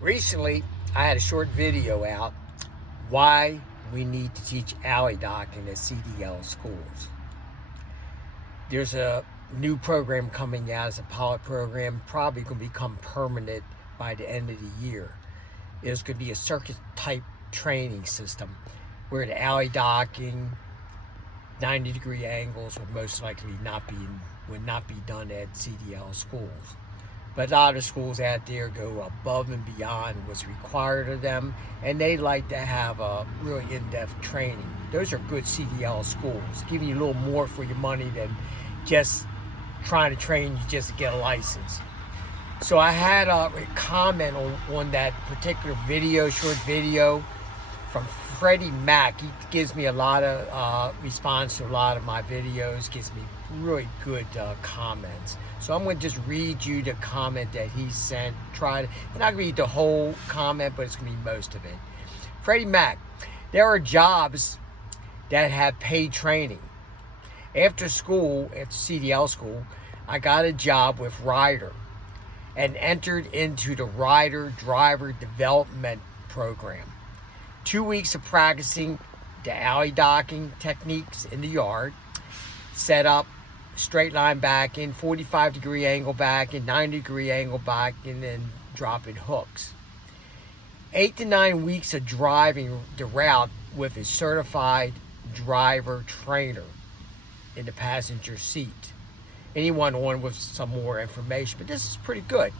Recently, I had a short video out why we need to teach alley docking at CDL schools. There's a new program coming out as a pilot program, probably going to become permanent by the end of the year. It's going to be a circuit type training system where the alley docking, 90-degree angles would most likely not be done at CDL schools. But a lot of schools out there go above and beyond what's required of them, and they like to have a really in-depth training. Those are good CDL schools, giving you a little more for your money than just trying to train you just to get a license. So I had a comment on that particular short video from Freddie Mac. He gives me a lot of response to a lot of my videos, gives me really good comments. So I'm going to just read you the comment that he sent. I'm not going to read the whole comment, but it's going to be most of it. Freddie Mac, there are jobs that have paid training. After school, at CDL school, I got a job with Ryder and entered into the Ryder Driver Development Program. 2 weeks of practicing the alley docking techniques in the yard, set up, straight line back in, 45-degree angle back in, 90-degree angle back in, and dropping hooks. 8 to 9 weeks of driving the route with a certified driver trainer in the passenger seat. Anyone on with some more information, but this is pretty good.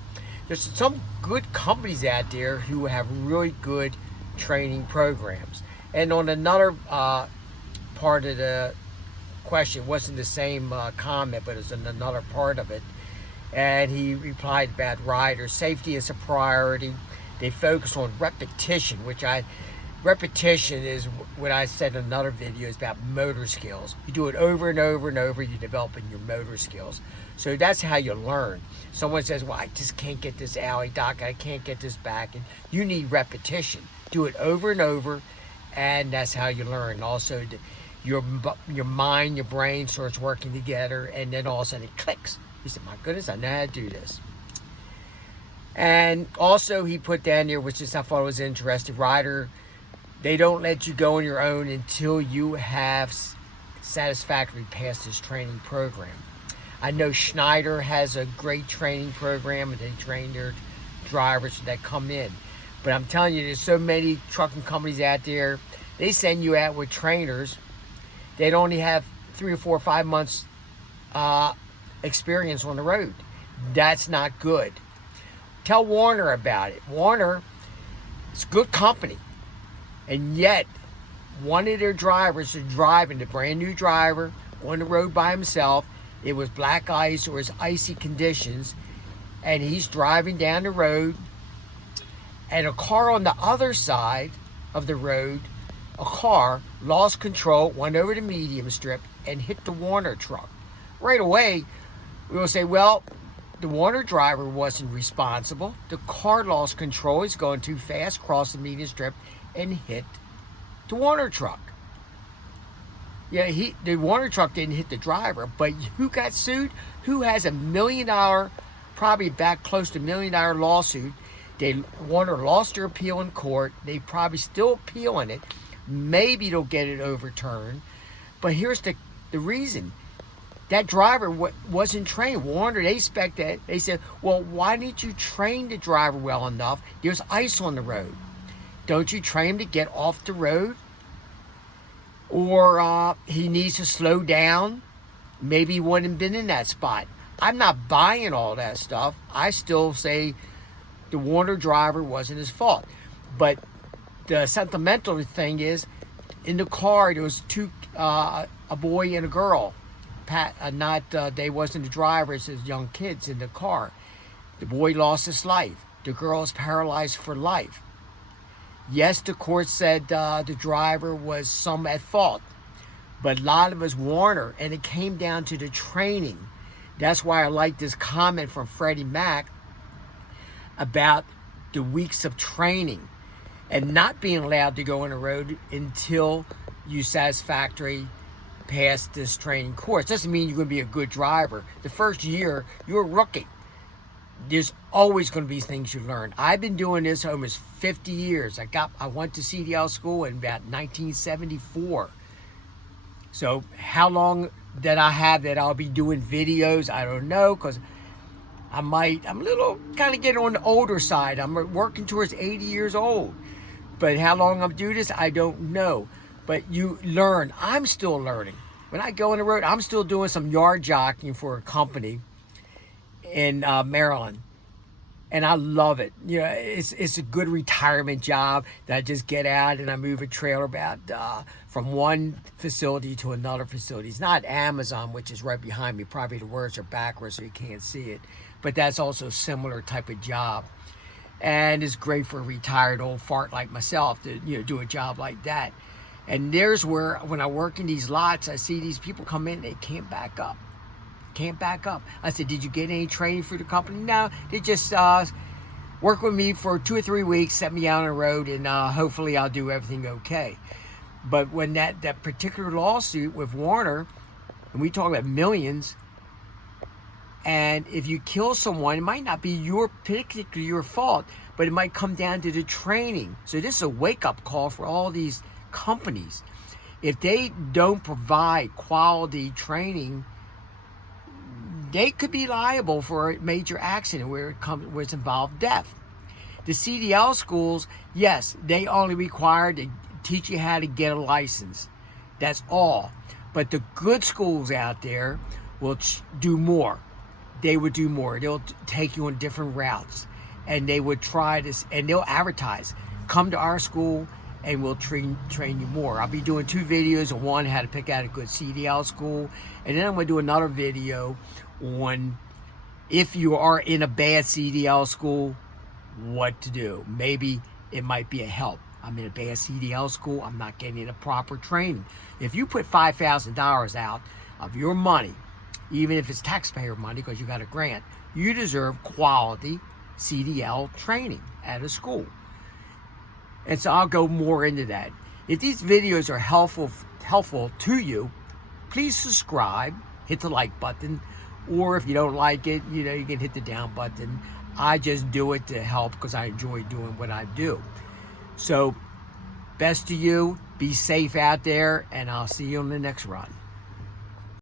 There's some good companies out there who have really good training programs. And on another part of the question, it wasn't the same comment, but it was in another part of it, and he replied about riders. Safety is a priority. They focus on repetition, repetition is what I said in another video, is about motor skills. You do it over and over and over, you're developing your motor skills. So that's how you learn. Someone says, well, I just can't get this alley dock, I can't get this back, and you need repetition. Do it over and over, and that's how you learn. Also, your mind, your brain starts working together, and then all of a sudden it clicks. He said, my goodness, I know how to do this. And also he put down there, which is I thought was interesting, Ryder, they don't let you go on your own until you have satisfactorily passed this training program. I know Schneider has a great training program, and they train their drivers that come in. But I'm telling you, there's so many trucking companies out there, they send you out with trainers. They'd only have 3 or 4 or 5 months experience on the road. That's not good. Tell Warner about it. Warner, it's a good company. And yet, one of their drivers is driving, the brand new driver, on the road by himself. It was black ice or it's icy conditions. And he's driving down the road. And a car on the other side of the road, a car lost control, went over the medium strip, and hit the Warner truck. Right away, we will say, well, the Warner driver wasn't responsible. The car lost control. He's going too fast, crossed the median strip, and hit the Warner truck. Yeah, the Warner truck didn't hit the driver, but who got sued? Who has $1 million, probably back close to $1 million lawsuit? Warner lost their appeal in court. They probably still appealing it. Maybe they'll get it overturned. But here's the reason. That driver wasn't trained. Warner, they expect that. They said, well, why didn't you train the driver well enough? There's ice on the road. Don't you train him to get off the road? Or he needs to slow down. Maybe he wouldn't have been in that spot. I'm not buying all that stuff. I still say the Warner driver wasn't his fault. But the sentimental thing is, in the car, there was a boy and a girl. They wasn't the drivers, as young kids in the car. The boy lost his life. The girl is paralyzed for life. Yes, the court said the driver was some at fault, but a lot of us Warner, and it came down to the training. That's why I like this comment from Freddie Mac about the weeks of training and not being allowed to go on the road until you satisfactorily pass this training course. Doesn't mean you're going to be a good driver. The first year, you're a rookie. There's always going to be things you learn. I've been doing this almost 50 years. I went to CDL school in about 1974. So how long that I have that I'll be doing videos, I don't know, because I'm a little kind of getting on the older side. I'm working towards 80 years old. But how long I'll do this, I don't know. But you learn. I'm still learning. When I go on the road, I'm still doing some yard jockeying for a company in Maryland. And I love it. You know, it's a good retirement job that I just get out and I move a trailer about from one facility to another facility. It's not Amazon, which is right behind me. Probably the words are backwards so you can't see it. But that's also a similar type of job. And it's great for a retired old fart like myself to, you know, do a job like that. And there's where, when I work in these lots, I see these people come in, they can't back up. Can't back up. I said, did you get any training for the company? No, they just work with me for 2 or 3 weeks, set me out on the road, and hopefully I'll do everything okay. But when that particular lawsuit with Warner, and we talk about millions, and if you kill someone, it might not be particularly your fault, but it might come down to the training. So this is a wake-up call for all these companies. If they don't provide quality training, they could be liable for a major accident where it's involved death. The CDL schools, yes, they only require to teach you how to get a license. That's all. But the good schools out there will do more. They would do more. They'll take you on different routes, and they would try this, and they'll advertise, come to our school and we'll train you more. I'll be doing 2 videos on one, how to pick out a good CDL school, and then I'm going to do another video on if you are in a bad CDL school, what to do. Maybe it might be a help. I'm in a bad CDL school, I'm not getting the proper training. If you put $5,000 out of your money, even if it's taxpayer money because you got a grant, you deserve quality CDL training at a school. And so I'll go more into that. If these videos are helpful to you, please subscribe, hit the like button, or if you don't like it, you know, you can hit the down button. I just do it to help because I enjoy doing what I do. So, best to you, be safe out there, and I'll see you on the next run.